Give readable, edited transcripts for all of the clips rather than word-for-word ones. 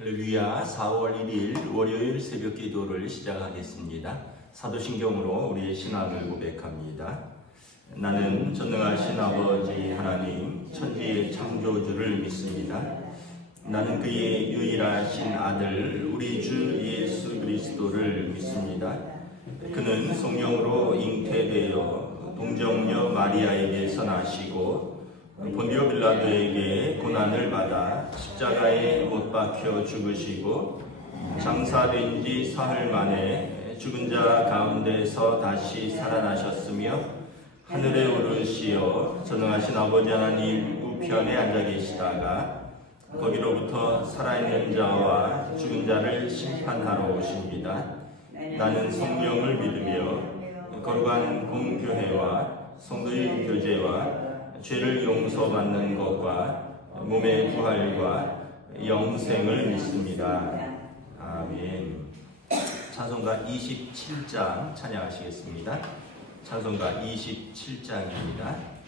할렐루야. 4월 1일 월요일 새벽 기도를 시작하겠습니다. 사도신경으로 우리의 신앙을 고백합니다. 나는 전능하신 아버지 하나님 천지의 창조주를 믿습니다. 나는 그의 유일하신 아들 우리 주 예수 그리스도를 믿습니다. 그는 성령으로 잉태되어 동정녀 마리아에게서 나시고 본디오 빌라도에게 고난을 받아 십자가에 못 박혀 죽으시고 장사된 지 사흘 만에 죽은 자 가운데서 다시 살아나셨으며 하늘에 오르시어 전능하신 아버지 하나님 우편에 앉아 계시다가 거기로부터 살아있는 자와 죽은 자를 심판하러 오십니다. 나는 성령을 믿으며 거룩한 공교회와 성도의 교제와 죄를 용서받는 것과 몸의 부활과 영생을 믿습니다. 아멘. 찬송가 27장 찬양하시겠습니다. 찬송가 27장입니다.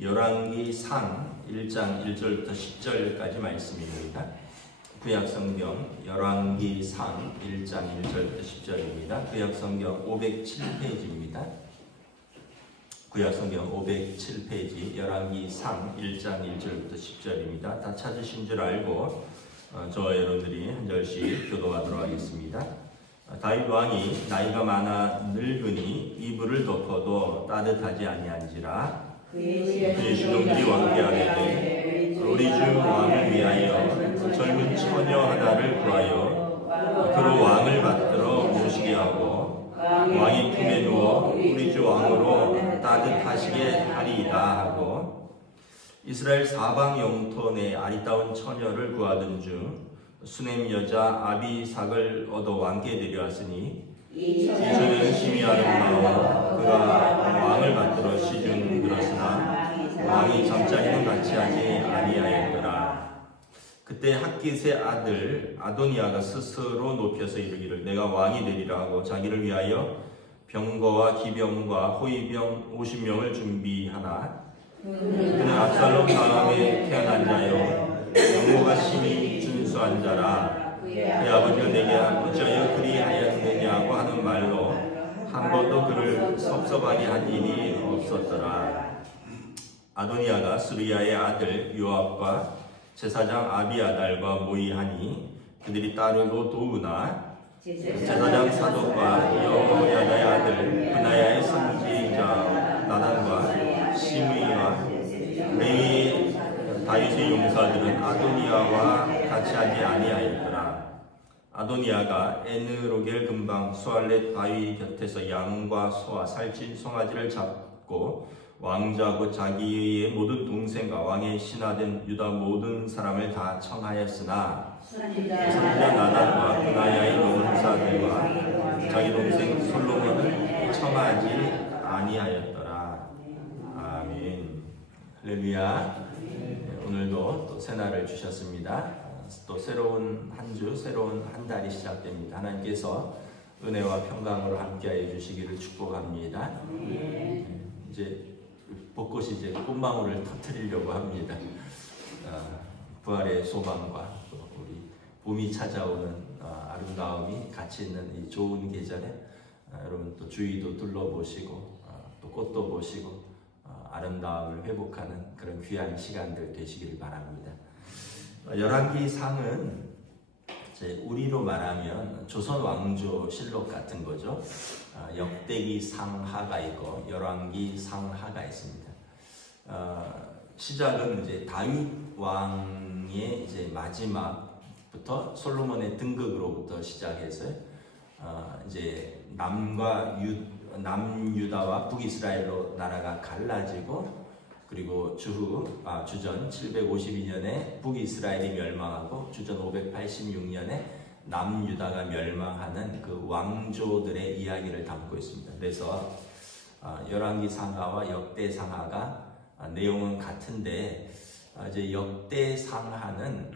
열왕기상 1장 1절부터 10절까지 말씀입니다. 구약성경 열왕기상 1장 1절부터 10절입니다. 구약성경 507페이지입니다. 구약성경 507페이지 열왕기상 1장 1절부터 10절입니다. 다 찾으신 줄 알고 저와 여러분들이 한 절씩 교도하도록 하겠습니다. 다윗 왕이 나이가 많아 늙으니 이불을 덮어도 따뜻하지 아니한지라 그의 신동들이 왕께하되 우리 주 왕을 위하여 젊은 처녀 하나를 구하여 그로 왕을 받들어 모시게 하고 왕의 품에 누워 우리 주 왕으로 따뜻하시게 하리이다 하고 이스라엘 사방 영토 내 아리따운 처녀를 구하던 중 수넴 여자 아비삭을 얻어 왕께 데려왔으니 이 처녀는 심히 아름다워 그가 왕을 받들어 시중 들었으나 왕이 잠자리는 같이 하지 아니하였더라. 그때 핫깃의 아들 아도니아가 스스로 높여서 이르기를 내가 왕이 되리라 하고 자기를 위하여 병거와 기병과 호위병 50명을 준비하나 그는 압살롬 다음에 태어난 자요 영모가 심히 준수한 자라 그의 아버지가 내게 어찌하여 그리하였느냐고 하는 말로 한 번도 그를 섭섭하게 한 일이 없었더라. 아도니아가 수리야의 아들 요압과 제사장 아비아달과 모의하니 그들이 따르고 도우나 제사장 사독과 여호야다의 아들 브나야의 선지자 나단과 시므이와 레위 다윗의 용사들은 아도니아와 같이 하지 아니하였더라. 아도니아가 에느로겔 근방 수알렛 바위 곁에서 양과 소와 살찐 송아지를 잡고 왕자하고 자기의 모든 동생과 왕의 신하된 유다 모든 사람을 다 청하였으나 선지자 나단과 브나야의 용사들과 자기 동생 솔로몬을 청하지 아니하였더라. 아멘. 할렐루야. 오늘도 또 새날을 주셨습니다. 또 새로운 한 주, 새로운 한 달이 시작됩니다. 하나님께서 은혜와 평강으로 함께하여 주시기를 축복합니다. 이제 벚꽃이 이제 꽃망울을 터뜨리려고 합니다. 부활의 소망과 또 우리 봄이 찾아오는 아름다움이 같이 있는 이 좋은 계절에 여러분 또 주위도 둘러보시고 또 꽃도 보시고 아름다움을 회복하는 그런 귀한 시간들 되시길 바랍니다. 열왕기상은 이제 우리로 말하면 조선 왕조 실록 같은 거죠. 역대기 상하가 있고 열왕기 상하가 있습니다. 시작은 이제 다윗 왕의 이제 마지막부터 솔로몬의 등극으로부터 시작해서 이제 남유다와 북이스라엘로 나라가 갈라지고 그리고 주전 752년에 북이스라엘이 멸망하고 주전 586년에 남유다가 멸망하는 그 왕조들의 이야기를 담고 있습니다. 그래서 열왕기 상하와 역대 상하가 내용은 같은데 이제 역대 상하는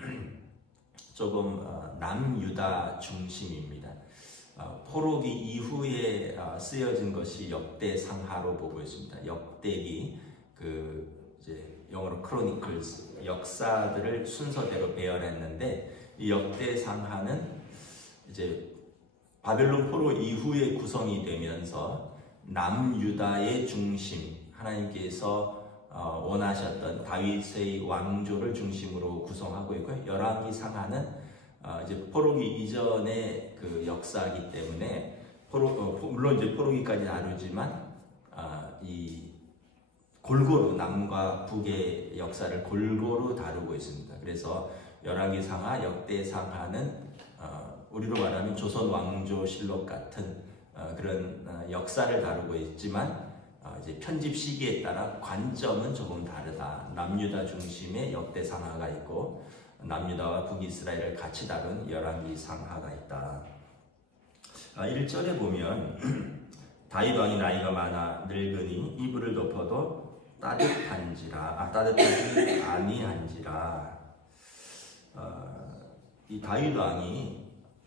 조금 남유다 중심입니다. 포로기 이후에 쓰여진 것이 역대 상하로 보고 있습니다. 역대기 이제 영어로 크로니클스 역사들을 순서대로 배열했는데 이 역대 상하는 이제 바벨론 포로 이후에 구성이 되면서 남유다의 중심 하나님께서 원하셨던 다윗의 왕조를 중심으로 구성하고 있고요. 열왕기 상하는 이제 포로기 이전의 그 역사이기 때문에 물론 이제 포로기까지 다루지만 이 골고루 남과 북의 역사를 골고루 다루고 있습니다. 그래서 열왕기 상하, 역대 상하는 우리로 말하면 조선 왕조 실록 같은 그런 역사를 다루고 있지만 이제 편집 시기에 따라 관점은 조금 다르다. 남유다 중심의 역대 상하가 있고 남유다와 북이스라엘을 같이 다룬 열왕기 상하가 있다. 1절에 보면 다윗 왕이 나이가 많아 늙으니 이불을 덮어도 따뜻하지 아니한지라. 이 다윗 왕이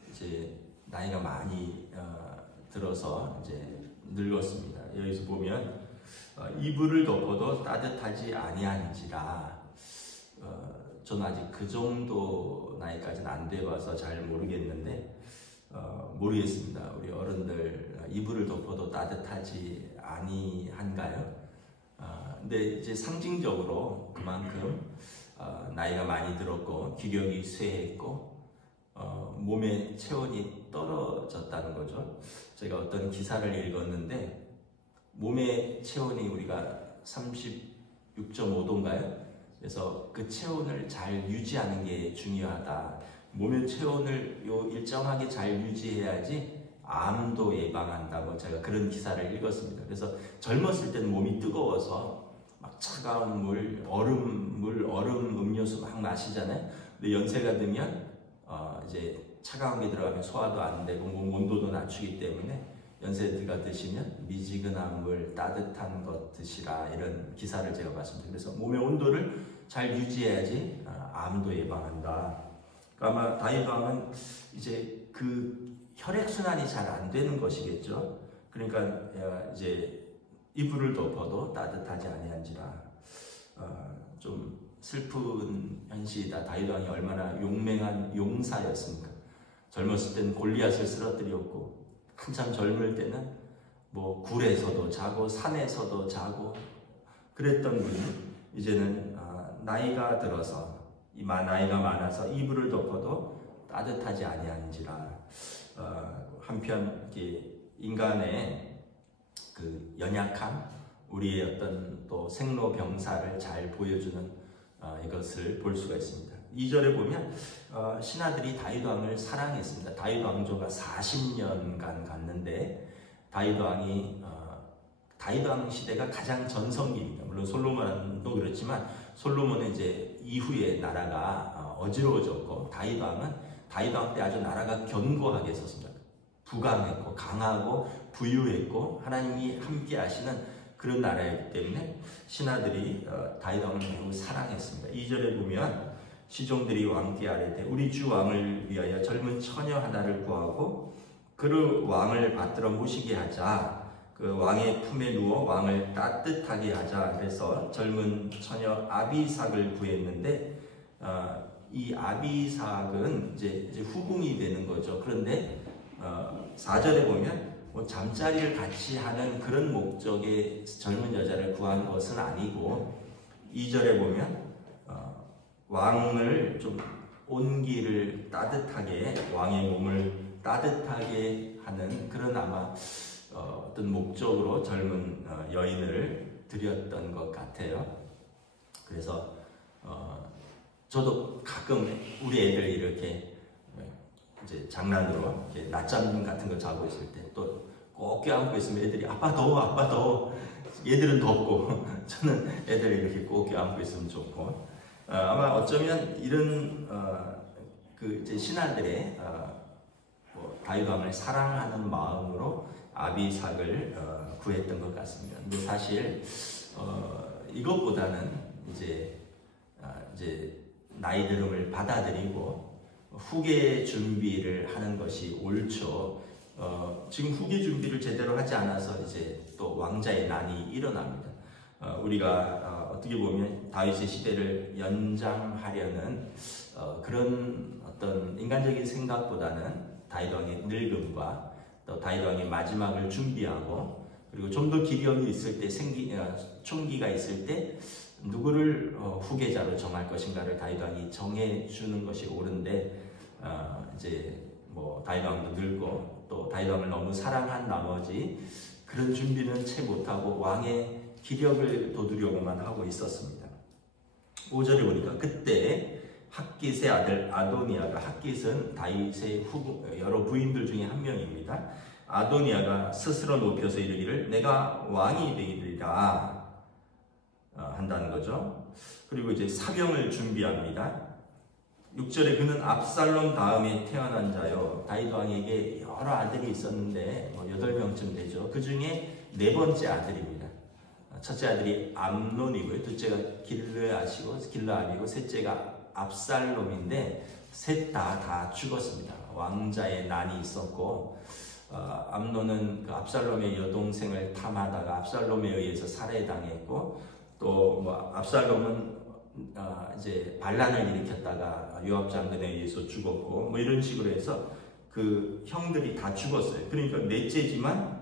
이제 나이가 많이 들어서 이제 늙었습니다. 여기서 보면 이불을 덮어도 따뜻하지 아니한지라. 저는 아직 그 정도 나이까지는 안 돼봐서 잘 모르겠는데 모르겠습니다. 우리 어른들 이불을 덮어도 따뜻하지 아니한가요? 근데 이제 상징적으로 그만큼 나이가 많이 들었고 기력이 쇠했고 몸의 체온이 떨어졌다는 거죠. 제가 어떤 기사를 읽었는데 몸의 체온이 우리가 36.5도인가요? 그래서 그 체온을 잘 유지하는 게 중요하다. 몸의 체온을 일정하게 잘 유지해야지 암도 예방한다고 제가 그런 기사를 읽었습니다. 그래서 젊었을 때는 몸이 뜨거워서 막 차가운 물, 얼음 음료수 막 마시잖아요. 근데 연세가 들면 이제 차가운 게 들어가면 소화도 안 되고 몸 온도도 낮추기 때문에 연세가 드시면 미지근한 물, 따뜻한 것 드시라, 이런 기사를 제가 봤습니다. 그래서 몸의 온도를 잘 유지해야지 암도 예방한다. 아마 다윗 왕은 이제 그 혈액순환이 잘 안 되는 것이겠죠. 그러니까 이제 이불을 덮어도 따뜻하지 아니한지라. 좀 슬픈 현실이다. 다윗 왕이 얼마나 용맹한 용사였습니까? 젊었을 때는 골리앗을 쓰러뜨렸고, 한참 젊을 때는 뭐 굴에서도 자고 산에서도 자고 그랬던 분이 이제는 나이가 들어서 나이가 많아서 이불을 덮어도 따뜻하지 아니한지라. 한편 인간의 그 연약함, 우리의 어떤 또 생로병사를 잘 보여주는 이것을 볼 수가 있습니다. 2절에 보면 신하들이 다윗 왕을 사랑했습니다. 다윗 왕조가 40년간 갔는데 다윗 왕 시대가 가장 전성기입니다. 물론 솔로몬도 그렇지만 솔로몬은 이제 이후에 나라가 어지러워졌고 다윗 왕 때 아주 나라가 견고하게 섰습니다. 부강했고 강하고 부유했고 하나님이 함께 하시는 그런 나라이기 때문에 신하들이 다윗 왕을 매우 사랑했습니다. 2절에 보면 시종들이 왕께 아뢰되 우리 주 왕을 위하여 젊은 처녀 하나를 구하고 그를 왕을 받들어 모시게 하자. 그 왕의 품에 누워 왕을 따뜻하게 하자. 그래서 젊은 처녀 아비삭을 구했는데 이 아비삭은 이제 후궁이 되는 거죠. 그런데 4절에 보면 뭐 잠자리를 같이 하는 그런 목적의 젊은 여자를 구한 것은 아니고 2절에 보면 왕을 좀 온기를 따뜻하게, 왕의 몸을 따뜻하게 하는 그런 아마 어떤 목적으로 젊은 여인을 들였던 것 같아요. 그래서 저도 가끔 우리 애들 이렇게 이제 장난으로 이렇게 낮잠 같은 거 자고 있을 때 또 꼭 껴안고 있으면 애들이 아빠 더워, 아빠 더워. 얘들은 덥고 저는 애들 이렇게 꼭 껴안고 있으면 좋고. 아마 어쩌면 이런 그 이제 신하들의 다윗 왕을 사랑하는 마음으로 아비삭을 구했던 것 같습니다. 근데 사실 이것보다는 이제 나이 들음을 받아들이고 후계 준비를 하는 것이 옳죠. 지금 후계 준비를 제대로 하지 않아서 이제 또 왕자의 난이 일어납니다. 우리가 어떻게 보면 다윗의 시대를 연장하려는 그런 어떤 인간적인 생각보다는 다윗 왕의 늙음과 또 다윗 왕의 마지막을 준비하고 그리고 좀 더 기력이 있을 때 총기가 있을 때 누구를 후계자로 정할 것인가를 다윗 왕이 정해주는 것이 옳은데 이제 뭐 다윗 왕도 늙고 또 다윗 왕을 너무 사랑한 나머지 그런 준비는 채 못하고 왕의 기력을 돋우려고만 하고 있었습니다. 5절에 보니까 그때 핫깃의 아들 아도니아가, 핫깃은 다윗의 여러 부인들 중에 한 명입니다. 아도니아가 스스로 높여서 이르기를 내가 왕이 되리라 한다는 거죠. 그리고 이제 사병을 준비합니다. 6절에 그는 압살롬 다음에 태어난 자요. 다윗 왕에게 여러 아들이 있었는데 8명쯤 되죠. 그 중에 4번째 아들입니다. 첫째 아들이 암논이고요. 둘째가 길르암이고 셋째가 압살롬인데 셋 다 죽었습니다. 왕자의 난이 있었고 암논은 그 압살롬의 여동생을 탐하다가 압살롬에 의해서 살해당했고 또 압살롬은 이제 반란을 일으켰다가 요압 장군에 의해서 죽었고 뭐 이런 식으로 해서 그 형들이 다 죽었어요. 그러니까 넷째지만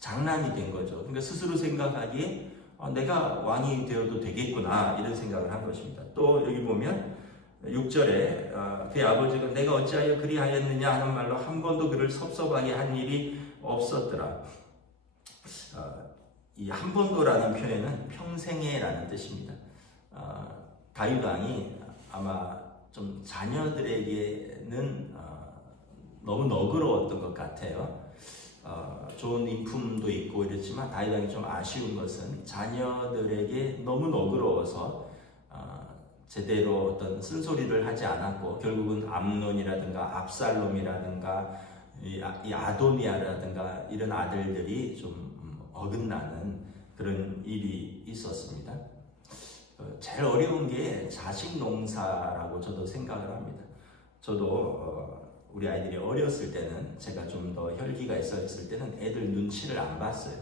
장남이 된 거죠. 그러니까 스스로 생각하기에 내가 왕이 되어도 되겠구나 이런 생각을 한 것입니다. 또 여기 보면 6절에 그의 아버지가 내가 어찌하여 그리하였느냐 하는 말로 한 번도 그를 섭섭하게 한 일이 없었더라. 이 한 번도라는 표현은 평생에라는 뜻입니다. 다윗 왕이 아마 좀 자녀들에게는 너무 너그러웠던 것 같아요. 좋은 인품도 있고 이렇지만 다윗 왕이 좀 아쉬운 것은 자녀들에게 너무 너그러워서 제대로 어떤 쓴소리를 하지 않았고 결국은 암논이라든가 압살롬이라든가 이 아도니아라든가 이런 아들들이 좀 어긋나는 그런 일이 있었습니다. 제일 어려운 게 자식 농사라고 저도 생각을 합니다. 저도 우리 아이들이 어렸을 때는 제가 좀 더 혈기가 있었을 때는 애들 눈치를 안 봤어요.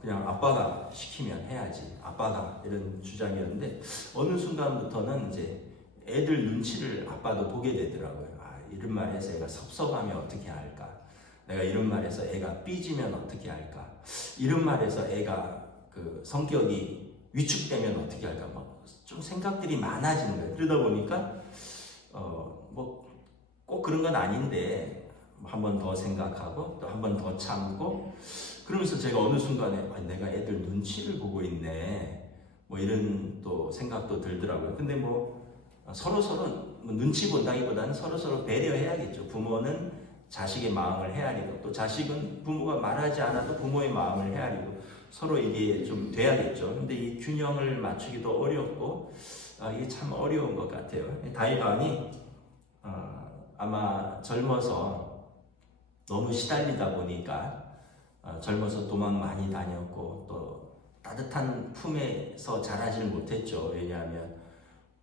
그냥 아빠가 시키면 해야지, 아빠가 이런 주장이었는데 어느 순간부터는 이제 애들 눈치를 아빠도 보게 되더라고요. 이런 말해서 애가 섭섭하면 어떻게 할까? 내가 이런 말해서 애가 삐지면 어떻게 할까? 이런 말해서 애가 그 성격이 위축되면 어떻게 할까? 막 좀 생각들이 많아지는 거예요. 그러다 보니까 뭐 꼭 그런 건 아닌데 한 번 더 생각하고 또 한 번 더 참고 그러면서 제가 어느 순간에 내가 애들 눈치를 보고 있네 뭐 이런 또 생각도 들더라고요. 근데 뭐 서로 눈치 본다기보다는 서로 배려해야겠죠. 부모는 자식의 마음을 헤아리고 또 자식은 부모가 말하지 않아도 부모의 마음을 헤아리고 서로 이게 좀 돼야겠죠. 근데 이 균형을 맞추기도 어렵고 이게 참 어려운 것 같아요. 다윗 왕이 아마 젊어서 너무 시달리다 보니까 젊어서 도망 많이 다녔고 또 따뜻한 품에서 자라질 못했죠. 왜냐하면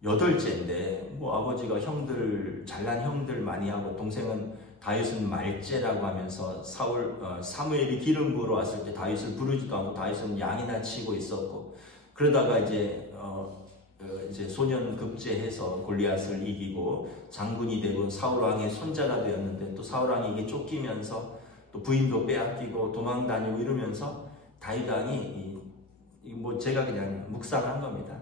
8째인데 뭐 아버지가 형들 잘난 형들 많이 하고 동생은 다윗은 말째라고 하면서 사무엘이 기름 부으러 왔을 때 다윗을 부르지도 않고 다윗은 양이나 치고 있었고 그러다가 이제 소년 급제해서 골리앗을 이기고 장군이 되고 사울 왕의 손자가 되었는데 또 사울 왕이 이게 쫓기면서 또 부인도 빼앗기고 도망 다니고 이러면서 다윗 왕이 뭐 제가 그냥 묵상한 겁니다.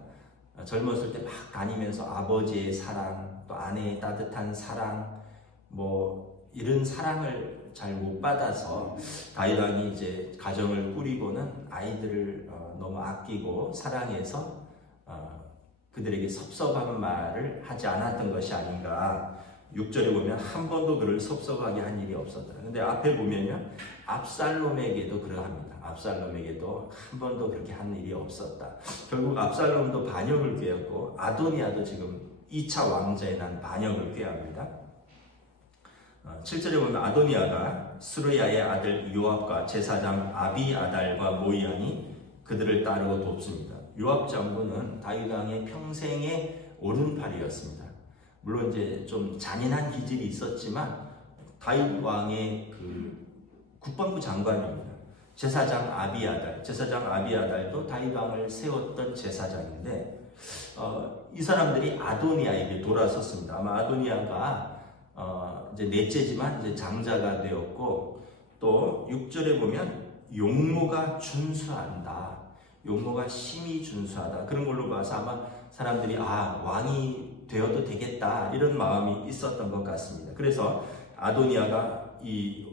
젊었을 때 막 다니면서 아버지의 사랑, 또 아내의 따뜻한 사랑, 뭐 이런 사랑을 잘 못 받아서 다윗 왕이 이제 가정을 꾸리고는 아이들을 너무 아끼고 사랑해서 그들에게 섭섭한 말을 하지 않았던 것이 아닌가. 6절에 보면 한 번도 그를 섭섭하게 한 일이 없었다. 근데 앞에 보면요, 압살롬에게도 그러합니다. 압살롬에게도 한 번도 그렇게 한 일이 없었다. 결국 압살롬도 반역을 꾀었고 아도니아도 지금 2차 왕자에 난 반역을 꾀합니다. 7절에 보면 아도니아가 스루야의 아들 요압과 제사장 아비아달과 모이하니 그들을 따르고 돕습니다. 요압 장군은 다윗 왕의 평생의 오른팔이었습니다. 물론 이제 좀 잔인한 기질이 있었지만 다윗 왕의 그 국방부 장관입니다. 제사장 아비아달도 다윗 왕을 세웠던 제사장인데 이 사람들이 아도니아에게 돌아섰습니다. 아마 아도니아가 이제 넷째지만 이제 장자가 되었고 또 6절에 보면 용모가 준수한다. 용모가 심히 준수하다. 그런 걸로 봐서 아마 사람들이 왕이 되어도 되겠다 이런 마음이 있었던 것 같습니다. 그래서 아도니아가 이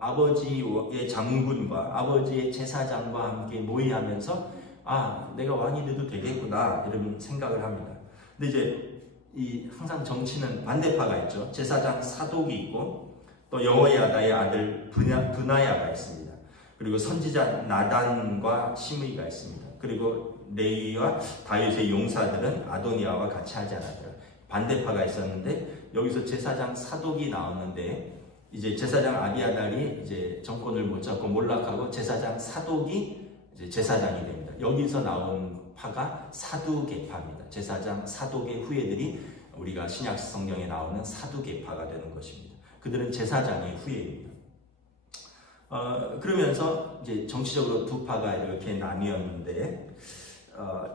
아버지의 장군과 아버지의 제사장과 함께 모의하면서 내가 왕이 돼도 되겠구나 이런 생각을 합니다. 근데 이제 항상 정치는 반대파가 있죠. 제사장 사독이 있고 또 여호야다의 아들 브나야가 있습니다. 그리고 선지자 나단과 시므이가 있습니다. 그리고 레위와 다윗의 용사들은 아도니아와 같이 하지 않았더라. 반대파가 있었는데 여기서 제사장 사독이 나왔는데 이제 제사장 아비아달이 이제 정권을 못 잡고 몰락하고 제사장 사독이 이제 제사장이 됩니다. 여기서 나온 파가 사두개파입니다. 제사장 사독의 후예들이 우리가 신약 성경에 나오는 사두개파가 되는 것입니다. 그들은 제사장의 후예입니다. 그러면서 이제 정치적으로 두 파가 이렇게 나뉘었는데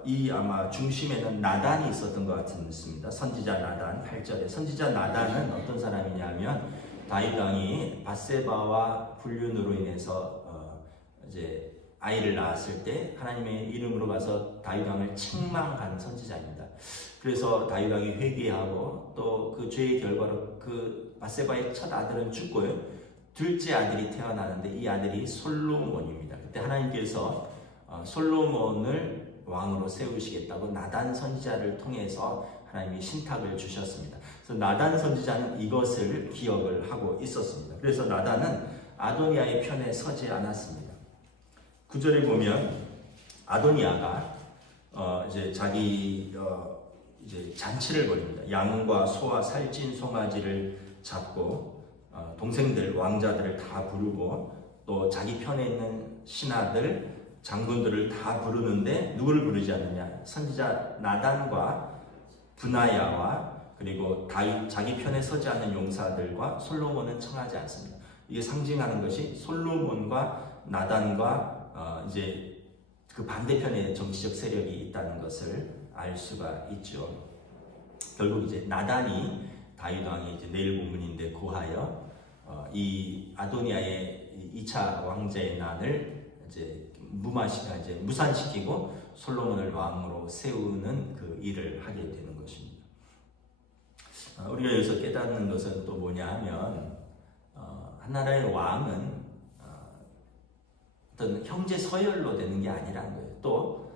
이 아마 중심에는 나단이 있었던 것 같습니다. 선지자 나단 8절에 선지자 나단은 어떤 사람이냐면 다윗 왕이 밧세바와 불륜으로 인해서 이제 아이를 낳았을 때 하나님의 이름으로 가서 다윗 왕을 책망한 선지자입니다. 그래서 다윗 왕이 회개하고 또 그 죄의 결과로 그 밧세바의 첫 아들은 죽고요. 둘째 아들이 태어나는데 이 아들이 솔로몬입니다. 그때 하나님께서 솔로몬을 왕으로 세우시겠다고 나단 선지자를 통해서 하나님이 신탁을 주셨습니다. 그래서 나단 선지자는 이것을 기억을 하고 있었습니다. 그래서 나단은 아도니아의 편에 서지 않았습니다. 9절에 보면 아도니아가 이제 자기 이제 잔치를 벌입니다. 양과 소와 살찐 송아지를 잡고 동생들 왕자들을 다 부르고 또 자기 편에 있는 신하들 장군들을 다 부르는데 누구를 부르지 않느냐? 선지자 나단과 브나야와 그리고 다윗 자기 편에 서지 않는 용사들과 솔로몬은 청하지 않습니다. 이게 상징하는 것이 솔로몬과 나단과 이제 그 반대편에 정치적 세력이 있다는 것을 알 수가 있죠. 결국 이제 나단이 다윗 왕이 이제 내일 본문인데 고하여 이 아도니아의 2차 왕자의 난을 이제 무산시키고 솔로몬을 왕으로 세우는 그 일을 하게 되는 것입니다. 우리가 여기서 깨닫는 것은 또 뭐냐 하면 한 나라의 왕은 어떤 형제 서열로 되는 게 아니라는 거예요. 또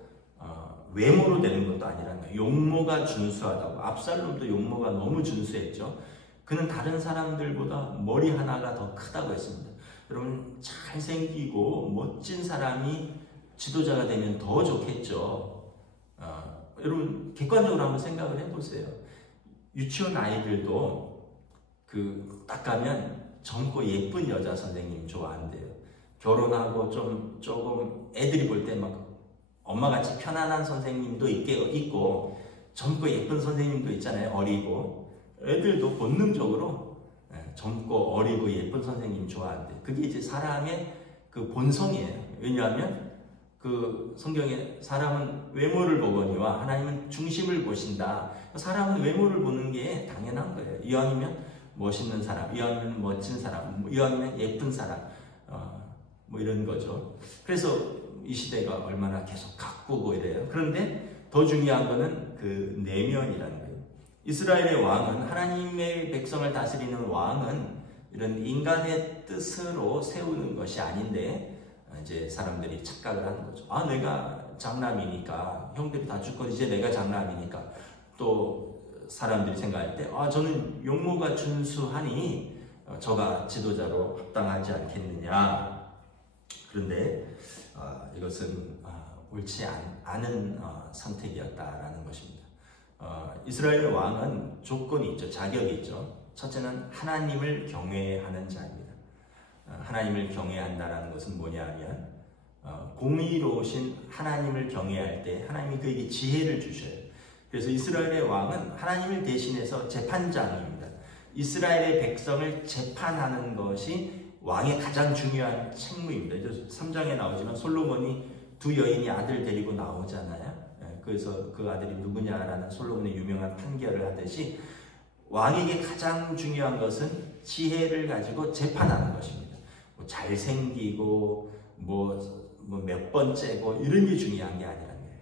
외모로 되는 것도 아니라는 거예요. 용모가 준수하다고. 압살롬도 용모가 너무 준수했죠. 그는 다른 사람들보다 머리 하나가 더 크다고 했습니다. 여러분 잘생기고 멋진 사람이 지도자가 되면 더 좋겠죠. 여러분 객관적으로 한번 생각을 해보세요. 유치원 아이들도 딱 가면 젊고 예쁜 여자 선생님 좋아한대요. 결혼하고 조금 애들이 볼 때 막 엄마같이 편안한 선생님도 있고 젊고 예쁜 선생님도 있잖아요. 어리고 애들도 본능적으로 젊고 어리고 예쁜 선생님 좋아한대. 그게 이제 사람의 그 본성이에요. 왜냐하면 그 성경에 사람은 외모를 보거니와 하나님은 중심을 보신다. 사람은 외모를 보는 게 당연한 거예요. 이왕이면 멋있는 사람, 이왕이면 멋진 사람, 이왕이면 예쁜 사람, 뭐 이런 거죠. 그래서 이 시대가 얼마나 계속 가꾸고 이래요. 그런데 더 중요한 거는 그 내면이라는 거예요. 이스라엘의 왕은 하나님의 백성을 다스리는 왕은 이런 인간의 뜻으로 세우는 것이 아닌데 이제 사람들이 착각을 하는 거죠. 내가 장남이니까 형들이 다 죽고 이제 내가 장남이니까 또 사람들이 생각할 때 저는 용모가 준수하니 저가 지도자로 합당하지 않겠느냐. 그런데 이것은 옳지 않은 선택이었다라는 것입니다. 이스라엘 왕은 조건이 있죠. 자격이 있죠. 첫째는 하나님을 경외하는 자입니다. 하나님을 경외한다는 것은 뭐냐면 공의로우신 하나님을 경외할 때 하나님이 그에게 지혜를 주셔요. 그래서 이스라엘의 왕은 하나님을 대신해서 재판장입니다. 이스라엘의 백성을 재판하는 것이 왕의 가장 중요한 책무입니다. 3장에 나오지만 솔로몬이 두 여인이 아들 데리고 나오잖아요. 그래서 그 아들이 누구냐라는 솔로몬의 유명한 판결을 하듯이 왕에게 가장 중요한 것은 지혜를 가지고 재판하는 것입니다. 잘생기고 몇 번째고 이런 게 중요한 게 아니라는 거예요.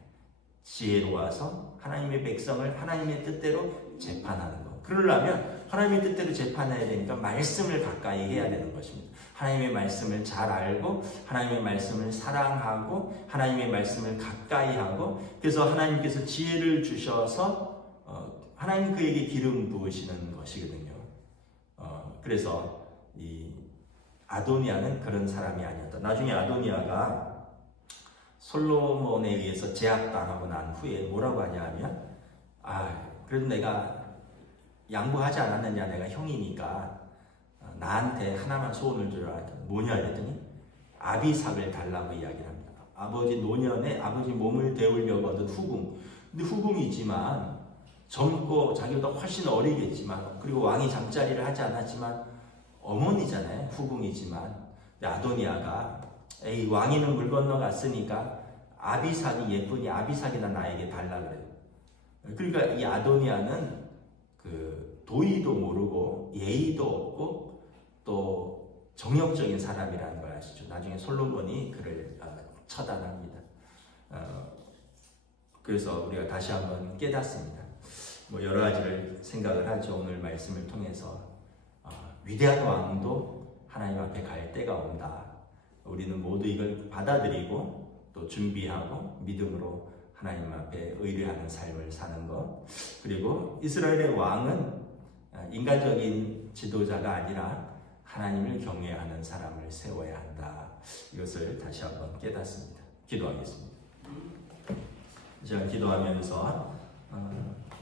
지혜로워서 하나님의 백성을 하나님의 뜻대로 재판하는 것. 그러려면 하나님의 뜻대로 재판해야 되니까 말씀을 가까이 해야 되는 것입니다. 하나님의 말씀을 잘 알고 하나님의 말씀을 사랑하고 하나님의 말씀을 가까이 하고 그래서 하나님께서 지혜를 주셔서 하나님 그에게 기름 부으시는 것이거든요. 그래서 이 아도니아는 그런 사람이 아니었다. 나중에 아도니아가 솔로몬에 의해서 제압당하고 난 후에 뭐라고 하냐면 그래도 내가 양보하지 않았느냐. 내가 형이니까 나한테 하나만 소원을 주라. 뭐냐 했더니 아비삭을 달라고 이야기를 합니다. 아버지 노년에 아버지 몸을 데우려고 얻은 후궁. 근데 후궁이지만 젊고 자기보다 훨씬 어리겠지만 그리고 왕이 잠자리를 하지 않았지만 어머니잖아요. 후궁이지만. 근데 아도니아가 왕이는 물 건너갔으니까 아비삭이 예쁘니 아비삭이나 나에게 달라 그래요. 그러니까 이 아도니아는 그 도의도 모르고 예의도 없고 또 정욕적인 사람이라는 걸 아시죠? 나중에 솔로몬이 그를 처단합니다. 그래서 우리가 다시 한번 깨닫습니다. 뭐 여러 가지를 생각을 하죠. 오늘 말씀을 통해서 위대한 왕도 하나님 앞에 갈 때가 온다. 우리는 모두 이걸 받아들이고 또 준비하고 믿음으로 하나님 앞에 의뢰하는 삶을 사는 것. 그리고 이스라엘의 왕은 인간적인 지도자가 아니라 하나님을 경외하는 사람을 세워야 한다. 이것을 다시 한번 깨닫습니다. 기도하겠습니다. 제가 기도하면서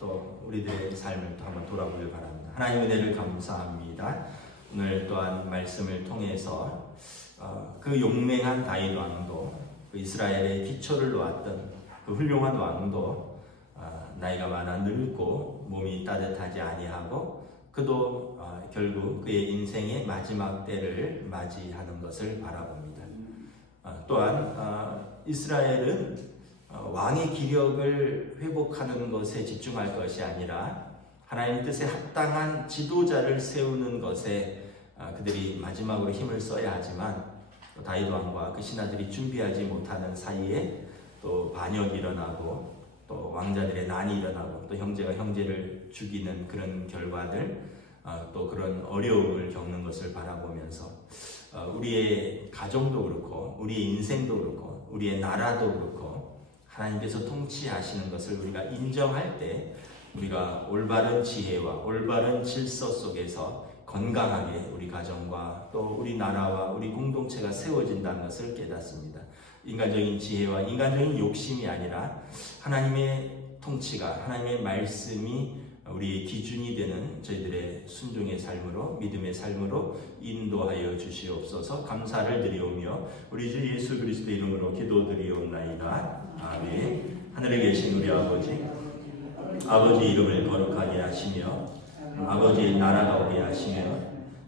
또 우리들의 삶을 또 한번 돌아보길 바랍니다. 하나님 은혜를 감사합니다. 오늘 또한 말씀을 통해서 그 용맹한 다윗 왕도 그 이스라엘의 기초를 놓았던 그 훌륭한 왕도 나이가 많아 늙고 몸이 따뜻하지 아니하고 그도 결국 그의 인생의 마지막 때를 맞이하는 것을 바라봅니다. 또한 이스라엘은 왕의 기력을 회복하는 것에 집중할 것이 아니라 하나님 뜻에 합당한 지도자를 세우는 것에 그들이 마지막으로 힘을 써야 하지만 다윗 왕과 그 신하들이 준비하지 못하는 사이에 또 반역이 일어나고 또 왕자들의 난이 일어나고 또 형제가 형제를 죽이는 그런 결과들 또 그런 어려움을 겪는 것을 바라보면서 우리의 가정도 그렇고 우리의 인생도 그렇고 우리의 나라도 그렇고 하나님께서 통치하시는 것을 우리가 인정할 때 우리가 올바른 지혜와 올바른 질서 속에서 건강하게 우리 가정과 또 우리 나라와 우리 공동체가 세워진다는 것을 깨닫습니다. 인간적인 지혜와 인간적인 욕심이 아니라 하나님의 통치가 하나님의 말씀이 우리의 기준이 되는 저희들의 순종의 삶으로 믿음의 삶으로 인도하여 주시옵소서. 감사를 드리오며 우리 주 예수 그리스도의 이름으로 기도드리옵나이다. 아멘. 하늘에 계신 우리 아버지 이름을 거룩하게 하시며 아버지의 나라가 오게 하시며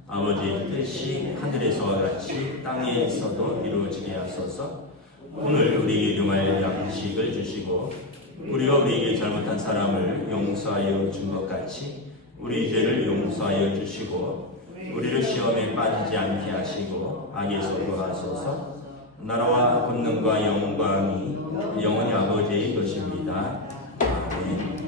아버지의 뜻이 하늘에서와 같이 땅에 있어도 이루어지게 하소서. 오늘 우리에게 일용할 양식을 주시고 우리가 우리에게 잘못한 사람을 용서하여 준 것 같이 우리 죄를 용서하여 주시고 우리를 시험에 빠지지 않게 하시고 악에서 구하소서. 나라와 권능과 영광이 영원히 아버지의 것입니다. 아멘.